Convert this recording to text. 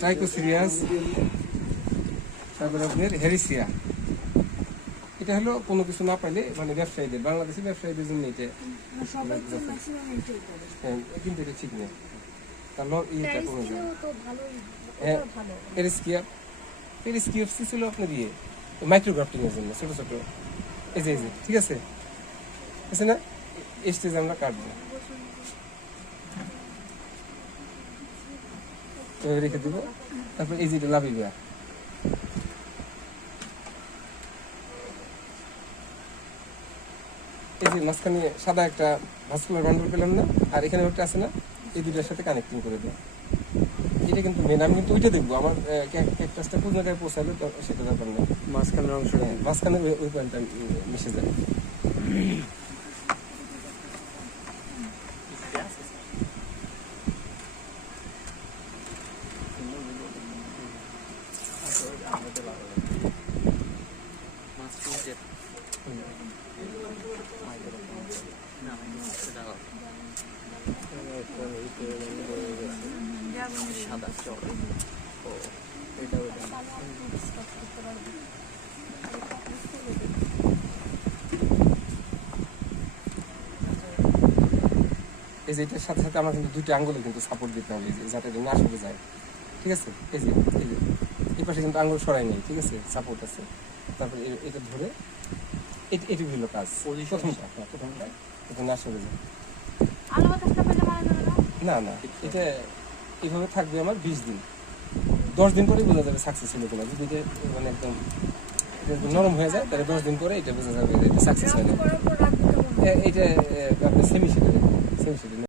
ট্রাইকোসিরিয়াস, তারপরে আপনার হেরিসিয়া। এটা হলো কোনো কিছু না পাইলে মানে ব্যবসায়ীদের, বাংলাদেশি ব্যবসায়ীদের জন্য এটা, কিন্তু এটা ঠিক নেই। তাহলে এইটা কমে যায়। হ্যাঁ, পেরিস্কিওপসিস ছিল আপনার মাইক্রোগ্রাফটিং এর জন্য, ছোট ছোট এই যে ঠিক আছে না, স্টেজ আমরা কাটবো, রেখে দেবো। তারপর এই যেটা লাভিবা, এই যে মাঝখানে সাদা একটা ভাস্কুলার বান্ডল পেলাম না, আর এখানে একটা আছে না, এই দুটার সাথে কানেক্টিং করে দেবো। এটা কিন্তু মেন, আমি কিন্তু ওইটা দেখবো আমার ক্যাকটাসটা কোন জায়গায় পৌঁছালো সেটা দরকার নেই, মাঝখানের অংশ, মাঝখানে ওই পয়েন্টটা মিশে যায়। সাদা চল ও এটা এই যে এটার সাথে সাথে আমার কিন্তু দুইটা আঙ্গুলে কিন্তু সাপোর্ট দিতে হবে, যাতে এটা না সরে যায়, ঠিক আছে। এই যে এই পাশে কিন্তু আঙ্গুল সরাই নেই, ঠিক আছে, সাপোর্ট আছে। তারপরে এটা ধরে এটুকু হলো কাজ, প্রথমটা এটা না সরে যায়। না না, এটা এইভাবে থাকবে আমার 20 দিন, 10 দিন পরে বোঝা যাবে সাকসেস হলো কিনা। যদি এটা মানে একদম নরম হয়ে যায় তাহলে 10 দিন পরে এটা বোঝা যাবে এটা সাকসেস হয় না। এটা সেমি সেটে